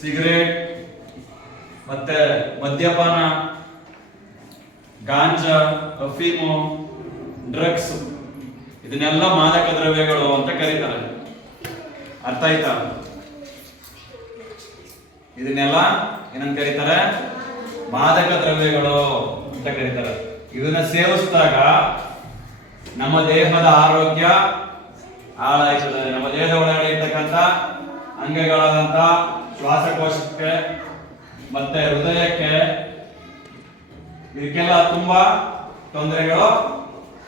Cigarette, ಮತ್ತೆ ಮದ್ಯಪಾನ, ಗಾಂಜಾ, ಅಫೀಮು, drugs, ಇದನ್ನೆಲ್ಲ ಮಾದಕ ದ್ರವ್ಯಗಳು ಅಂತ ಕರೀತಾರೆ. ಅರ್ಥ ಆಯ್ತಾ? ಇದನ್ನೆಲ್ಲ ಏನಂತ ಕರೀತಾರೆ? ಮಾದಕ ದ್ರವ್ಯಗಳು ಅಂತ ಕರೀತಾರೆ. ಇದನ್ನ ಸೇವಿಸಿದಾಗ ನಮ್ಮ ದೇಹದ ಆರೋಗ್ಯ ಹಾಳಾಯ್ತದೆ ನಮ್ಮ ದೇಹದ ಒಳಗಡೆ ಇರ್ತಕ್ಕಂಥ ಅಂಗಗಳಾದಂಥ ಶ್ವಾಸಕೋಶಕ್ಕೆ, ಮತ್ತೆ ಹೃದಯಕ್ಕೆ, ಇದಕ್ಕೆಲ್ಲ ತುಂಬಾ ತೊಂದರೆಗಳು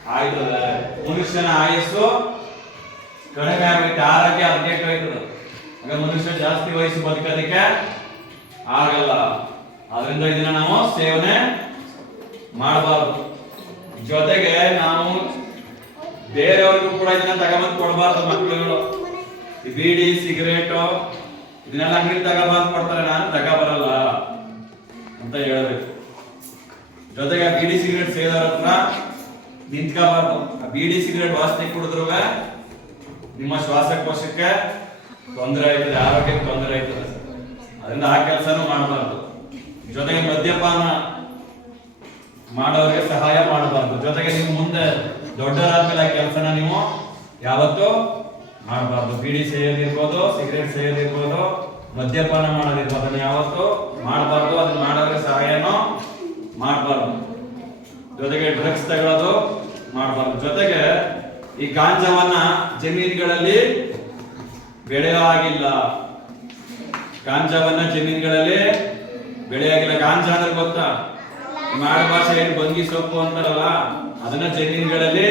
ಆಯ್ತದೆ. ಮನುಷ್ಯನ ಆಯಸ್ಸು ಕಡಿಮೆ ಆಗುತ್ತೆ. ಆರೋಗ್ಯ ಅಪ್ಡೇಟ್ ಆಯ್ತದೆ ಹಾಗೆ ಮನುಷ್ಯ ಜಾಸ್ತಿ ವಯಸ್ಸು ಬದುಕೋದಕ್ಕೆ ಆಗಲ್ಲ. ಅದರಿಂದ ಇದನ್ನ ನಾವು ಸೇವನೆ ಮಾಡಬಾರ್ದು. ಜೊತೆಗೆ ನಾವು ಬೇರೆಯವ್ರಿಗೂ ಕೂಡ ಇದನ್ನ ತಗೊಂಬಂದು ಕೊಡಬಾರ್ದು ಮಕ್ಕಳುಗಳು. ಬೀಡಿ, ಸಿಗರೇಟು ಇದನ್ನೆಲ್ಲ ಅಂಗಡಿ ತಗೋಬಾರ್ದು ಕೊಡ್ತಾರೆ, ನಾನು ತಗೋಬರಲ್ಲ ಅಂತ ಹೇಳಬೇಕು. ಜೊತೆಗೆ ಬಿಡಿ ಸಿಗರೇಟ್ ಸೇದೋರ ಹತ್ರ ನಿಂತ್ಕೋಬಾರ್ದು. ಆ ಬಿಡಿ ಸಿಗರೇಟ್ ವಾಸನೆ ಕುಡಿದ್ರು ನಿಮ್ಮ ಶ್ವಾಸಕೋಶಕ್ಕೆ ತೊಂದರೆ ಆಯ್ತದೆ, ಆರೋಗ್ಯಕ್ಕೆ ತೊಂದರೆ ಆಯ್ತದೆ. ಅದರಿಂದ ಆ ಕೆಲಸನೂ ಮಾಡಬಾರ್ದು. ಜೊತೆಗೆ ಮದ್ಯಪಾನ ಮಾಡೋರಿಗೆ ಸಹಾಯ ಮಾಡಬಾರ್ದು. ಜೊತೆಗೆ ನೀವು ಮುಂದೆ ದೊಡ್ಡರಾದ್ಮೇಲೆ ಆ ಕೆಲಸನ ನೀವು ಯಾವತ್ತೂ ಮಾಡಬಾರ್ದು. ಬೀಡಿ ಸೇಯೋದಿರ್ಬೋದು, ಸಿಗರೇಟ್ ಸೇಯೋದಿರ್ಬೋದು, ಮದ್ಯಪಾನ ಮಾಡೋದಿರ್ಬೋದು. ಅದನ್ನ ಯಾವತ್ತು ಮಾಡಬಾರ್ದು. ಅದನ್ನ ಮಾಡೋದ್ರೆ ಸಹಾಯನೂ ಮಾಡಬಾರ್ದು. ಜೊತೆಗೆ ಡ್ರಗ್ಸ್ ತಗೊಳ್ಳೋದು ಮಾಡಬಾರ್ದು. ಜೊತೆಗೆ ಈ ಗಾಂಜಾವನ್ನ ಜಮೀನುಗಳಲ್ಲಿ ಬೆಳೆಯೋ ಹಾಗಿಲ್ಲ. ಗಾಂಜಾವನ್ನ ಜಮೀನುಗಳಲ್ಲಿ ಬೆಳೆಯಾಗಿಲ್ಲ ಗಾಂಜಾ ಅಂದ್ರೆ ಗೊತ್ತಾ? ಮಾಡ ಭಾಷೆ ಏನು ಬಂಗಿ ಸೊಪ್ಪು ಅಂತಾರಲ್ಲ, ಅದನ್ನ ಜಮೀನುಗಳಲ್ಲಿ